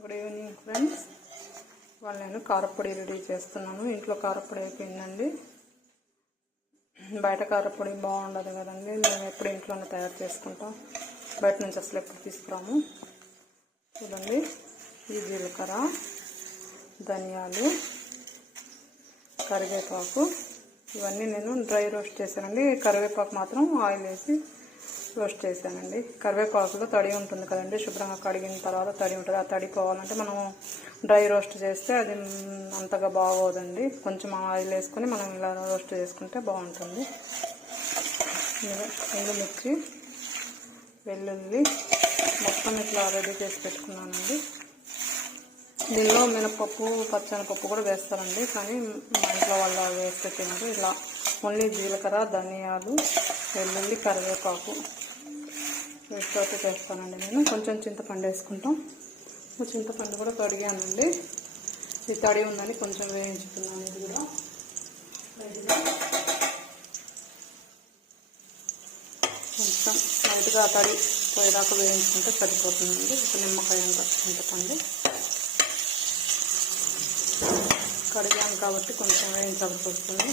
Good evening friends. ఇవాళ నేను కారపొడి రెడీ చేస్తున్నాను. ఇంట్లో కారపొడి అయిపోయిందండి. బయట కారపొడి బాగుండదు కదండి. మేము ఎప్పుడు ఇంట్లోనే తయారు చేసుకుంటాం, బయట నుంచి అసలు ఎప్పుడు తీసుకురాము. చూడండి, ఈ జీలకర్ర, ధనియాలు, కరివేపాకు ఇవన్నీ నేను డ్రై రోస్ట్ చేశానండి. కరివేపాకు మాత్రం ఆయిల్ వేసి రోస్ట్ చేశానండి. కరివేపాకులో తడి ఉంటుంది కదండి, శుభ్రంగా కడిగిన తర్వాత తడి ఉంటుంది. ఆ తడి పోవాలంటే మనం డ్రై రోస్ట్ చేస్తే అది అంతగా బాగోదండి. కొంచెం ఆయిల్ వేసుకొని మనం ఇలా రోస్ట్ చేసుకుంటే బాగుంటుంది. ఎండుమిర్చి, వెల్లుల్లి మొత్తం ఇట్లా రెడీ చేసి పెట్టుకున్నానండి. దీనిలో మినపప్పు, పచ్చనిపప్పు కూడా వేస్తారండి, కానీ మా ఇంట్లో వాళ్ళు వేస్తే తినరు. ఇలా ఓన్లీ జీలకర్ర, ధనియాలు, వెల్లుల్లి, కరివేపాకు వీటితో చేస్తానండి నేను. కొంచెం చింతపండు వేసుకుంటాం. చింతపండు కూడా కడిగానండి. ఇది తడి ఉందని కొంచెం వేయించుకున్నాను. ఇది కూడా కొంచెం లైట్గా తడి పోయేదాకా వేయించుకుంటే సరిపోతుందండి. ఒక నిమ్మకాయ అంత చింతపండు కడిగాను కాబట్టి కొంచెం వేయించాల్సి వస్తుంది.